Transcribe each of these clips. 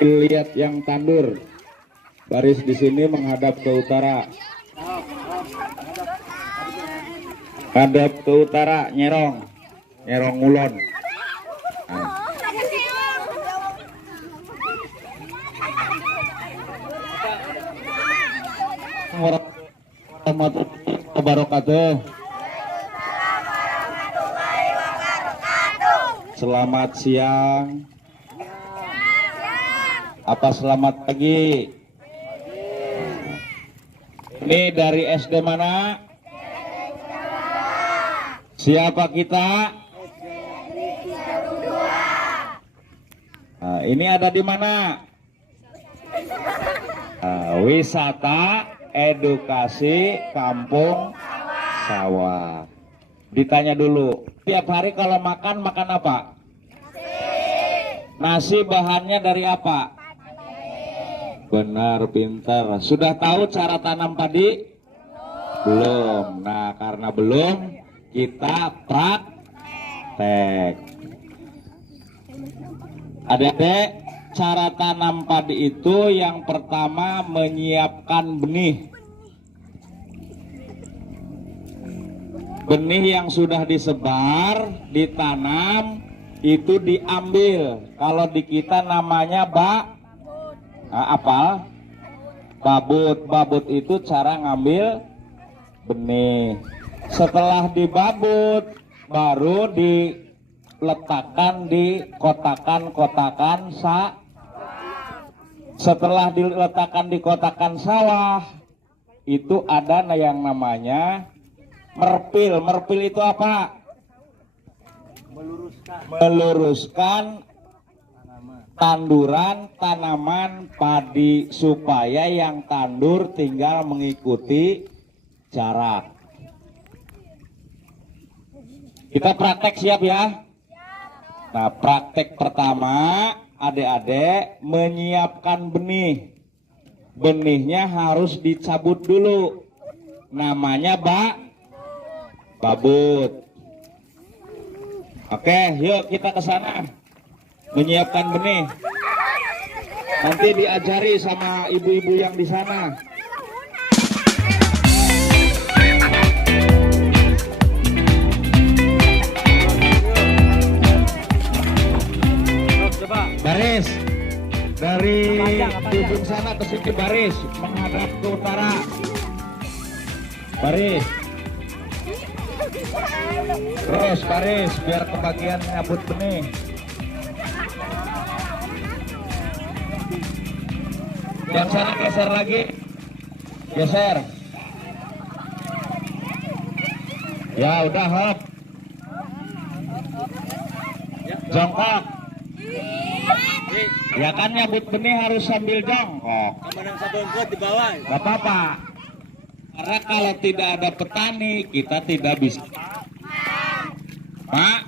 Lihat yang tandur. Baris di sini menghadap ke utara. Hadap ke utara, nyerong ngulon. Warahmatullahi wabarakatuh. Selamat siang. Apa selamat pagi? Ini dari SD mana? Siapa kita? Nah, ini ada di mana? Wisata edukasi kampung sawah. Ditanya dulu, tiap hari kalau makan apa? Nasi bahannya dari apa? Benar, pintar. Sudah tahu cara tanam padi? Belum. Nah, karena belum, kita praktek. Adik-adik, cara tanam padi itu yang pertama menyiapkan benih. Benih yang sudah disebar, ditanam, itu diambil. Kalau di kita namanya apa? Babut. Babut itu cara ngambil benih. Setelah dibabut, baru diletakkan di kotakan-kotakan Setelah diletakkan di kotakan sawah, itu ada yang namanya merpil. Merpil itu apa? Meluruskan tanduran tanaman padi supaya yang tandur tinggal mengikuti jarak. Kita praktek, siap ya? Nah, praktek pertama, adik-adik menyiapkan benih. Benihnya harus dicabut dulu. Namanya babut. Oke, yuk kita ke sana. Menyiapkan benih. Nanti diajari sama ibu-ibu yang di sana. Baris dari ujung sana ke sini, baris menghadap ke utara. Baris. Terus baris biar kebagian nyabut benih. Yang sana geser lagi. Geser. Ya udah, hop. Jongkok. Ya kan nyabut benih harus sambil jongkok. Kamu sabongkot di bawah. Gak apa-apa. Karena kalau tidak ada petani, kita tidak bisa. Pak?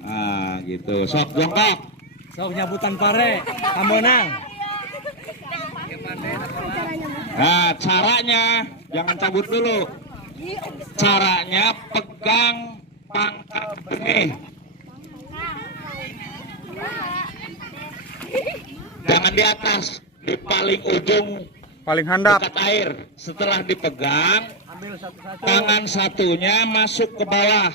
Nah gitu. Sok jongkok. Sok nyabutan pare. Kamu nang. Nah caranya, jangan cabut dulu. Caranya pegang pangkal benih. Jangan di atas, di paling ujung, paling handap dekat air. Setelah dipegang, tangan satunya masuk ke bawah.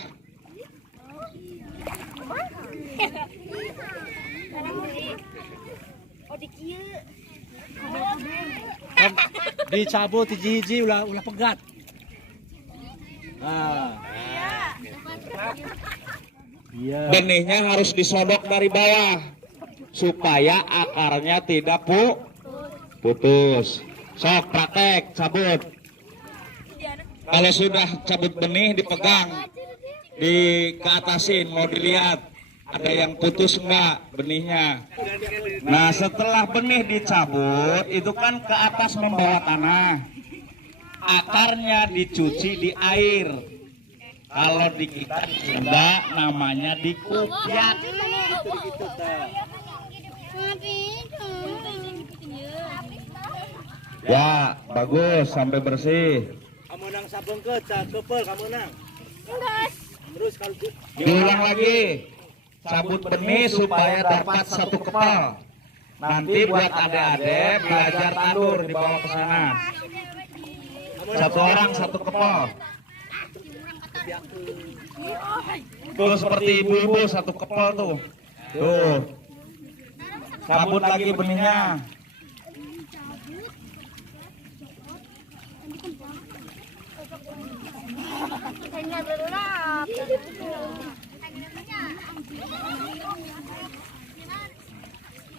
Dicabut hiji-hiji ulah pegat. Nah. Iya. Benihnya harus disodok dari bawah supaya akarnya tidak putus. Sok praktek, cabut. Kalau sudah cabut benih dipegang, keatasin, mau dilihat ada yang putus enggak benihnya. Nah setelah benih dicabut, itu kan ke atas membawa tanah. Akarnya dicuci di air. Kalau di kita enggak, namanya dikupiak. Ya, bagus sampai bersih. Kamu nang sabongkot, kepel kamu nang. Terus kalau Diulang lagi. Cabut benih supaya dapat satu kepal. Nanti buat adik-adik belajar tandur dibawa ke sana. Satu orang satu kepel. Tuh seperti ibu-ibu satu kepel tuh. Tuh. Cabut lagi benihnya.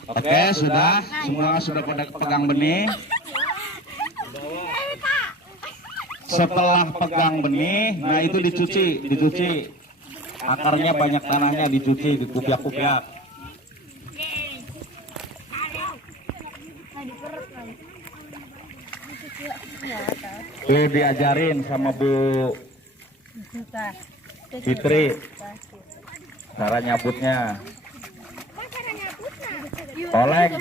Oke, sudah. Semua sudah pada pegang benih. Setelah pegang benih, nah itu dicuci. Akarnya banyak tanahnya dicuci, dikupiak-kupiak. Tuh diajarin sama Bu Fitri cara nyabutnya. Toleng,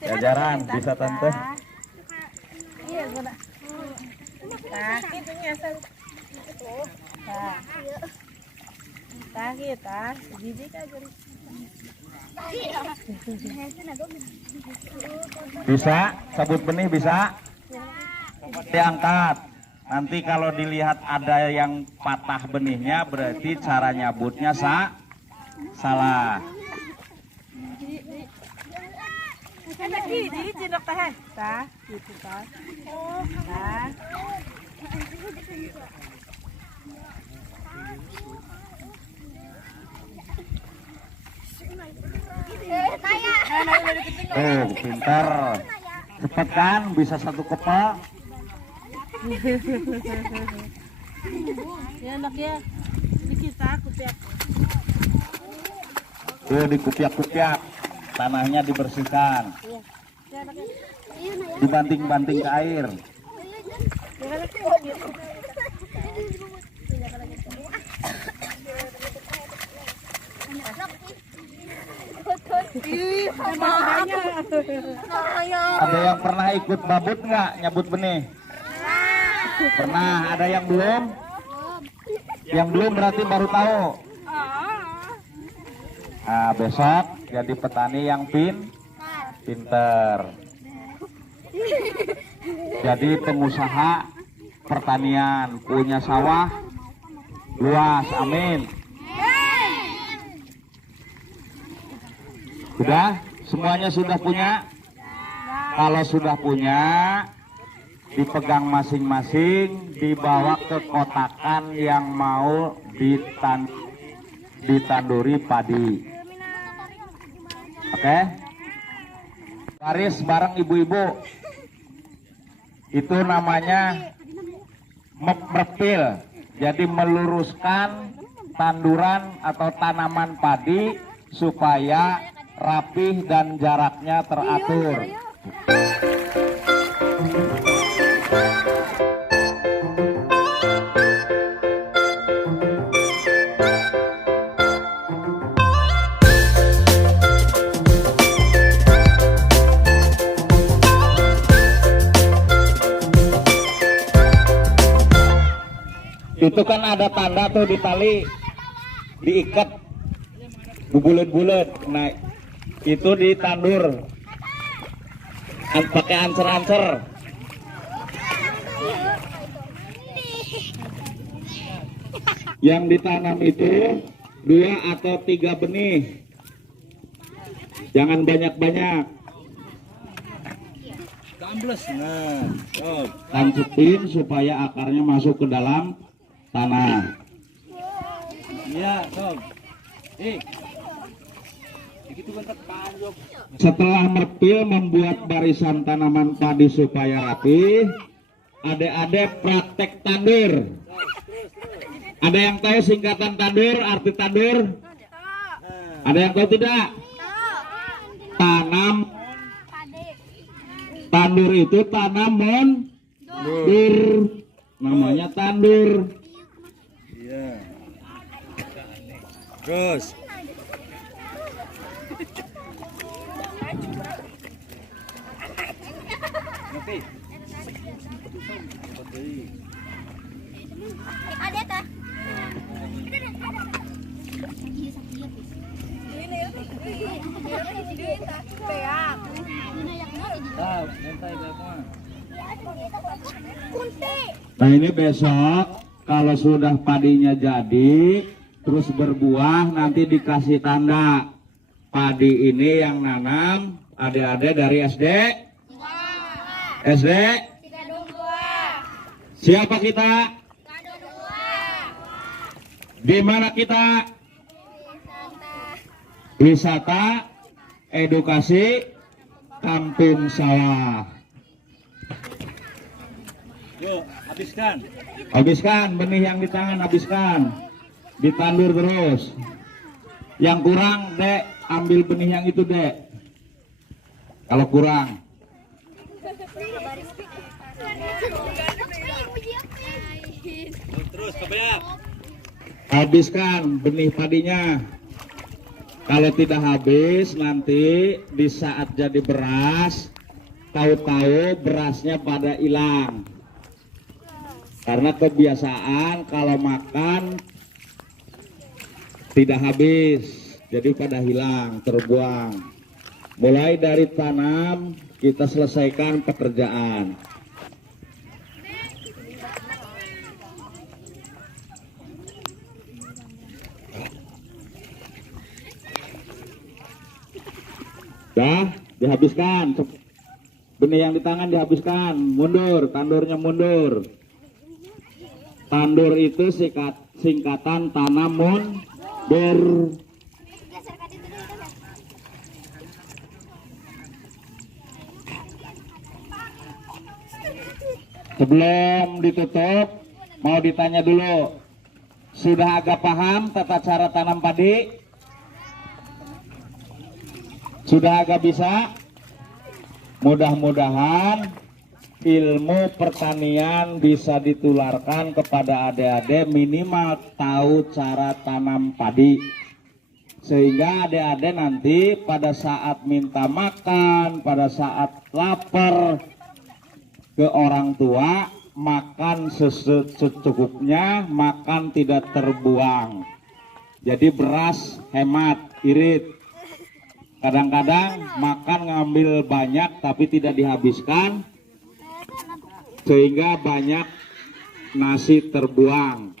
jajaran bisa tante. Bisa, sabut benih bisa. Diangkat. Nanti kalau dilihat ada yang patah benihnya, berarti cara nyabutnya salah. Tuh, pintar. Cepet kan, bisa satu kepel. Tuh dikupiak-kupiak, tanahnya dibersihkan, dibanting-banting ke air. Ada yang pernah ikut babut nggak nyabut benih? Pernah. Ada yang belum? Yang belum berarti baru tahu. Nah, besok jadi petani yang pinter. Jadi pengusaha pertanian, punya sawah luas, amin. Sudah? Semuanya sudah punya? Kalau sudah punya, dipegang masing-masing, dibawa ke kotakan yang mau ditanduri padi. Oke? Baris bareng ibu-ibu. Itu namanya merpil. Jadi meluruskan tanduran atau tanaman padi supaya rapih dan jaraknya teratur. Itu kan ada tanda tuh di tali, diikat bulet-bulet. Nah, itu ditandur pakai ancer-ancer. Yang ditanam itu 2 atau 3 benih, jangan banyak-banyak. Tancapin supaya akarnya masuk ke dalam tanah. Iya, Sob. Setelah merpil membuat barisan tanaman padi supaya rapi, adik-adik praktek tandur. Ada yang tahu singkatan tandur, arti tandur? Ada yang tahu tidak? Tanam. Tandur itu tanam mundur. Namanya tandur. Iya. Terus. Ada tak? Nah ini besok kalau sudah padinya jadi terus berbuah nanti dikasih tanda padi ini yang nanam adik-adik dari SD. SD. Siapa kita? Di mana kita? Wisata edukasi kampung sawah. Yuk, habiskan. Habiskan benih yang di tangan, habiskan. Ditandur terus. Yang kurang, Dek, ambil benih yang itu, Dek. Kalau kurang. Terus kebanyak. Habiskan benih padinya. Kalau tidak habis nanti di saat jadi beras, tahu-tahu berasnya pada hilang. Karena kebiasaan kalau makan tidak habis, jadi pada hilang, terbuang. Mulai dari tanam kita selesaikan pekerjaan. Dah, dihabiskan. Benih yang di tangan dihabiskan. Mundur, tandurnya mundur. Tandur itu singkatan tanam mundur. Sebelum ditutup, mau ditanya dulu. Sudah agak paham tata cara tanam padi? Sudah agak bisa? Mudah-mudahan ilmu pertanian bisa ditularkan kepada adik-adik, minimal tahu cara tanam padi. Sehingga adik-adik nanti pada saat minta makan, pada saat lapar ke orang tua, makan secukupnya, makan tidak terbuang. Jadi beras hemat, irit. Kadang-kadang makan ngambil banyak tapi tidak dihabiskan, sehingga banyak nasi terbuang.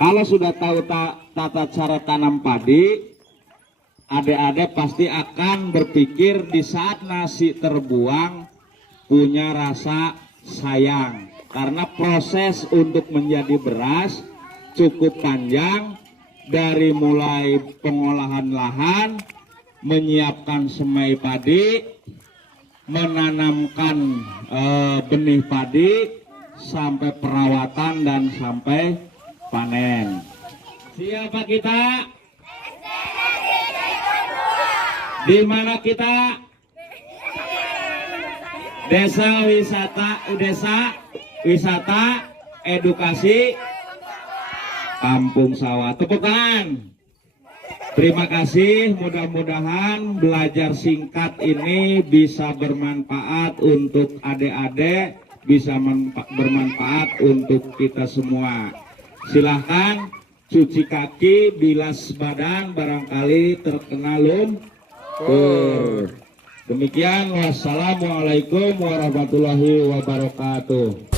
Kalau sudah tahu tata cara tanam padi, adik-adik pasti akan berpikir di saat nasi terbuang punya rasa sayang. Karena proses untuk menjadi beras cukup panjang, dari mulai pengolahan lahan, menyiapkan semai padi, menanamkan benih padi, sampai perawatan dan sampai panen. Siapa kita? Di mana kita? Desa wisata edukasi kampung sawah. Tepuk tangan. Terima kasih, mudah-mudahan belajar singkat ini bisa bermanfaat untuk adik-adik, bisa bermanfaat untuk kita semua. Silahkan cuci kaki, bilas badan, barangkali terkena lumpur. Demikian, wassalamualaikum warahmatullahi wabarakatuh.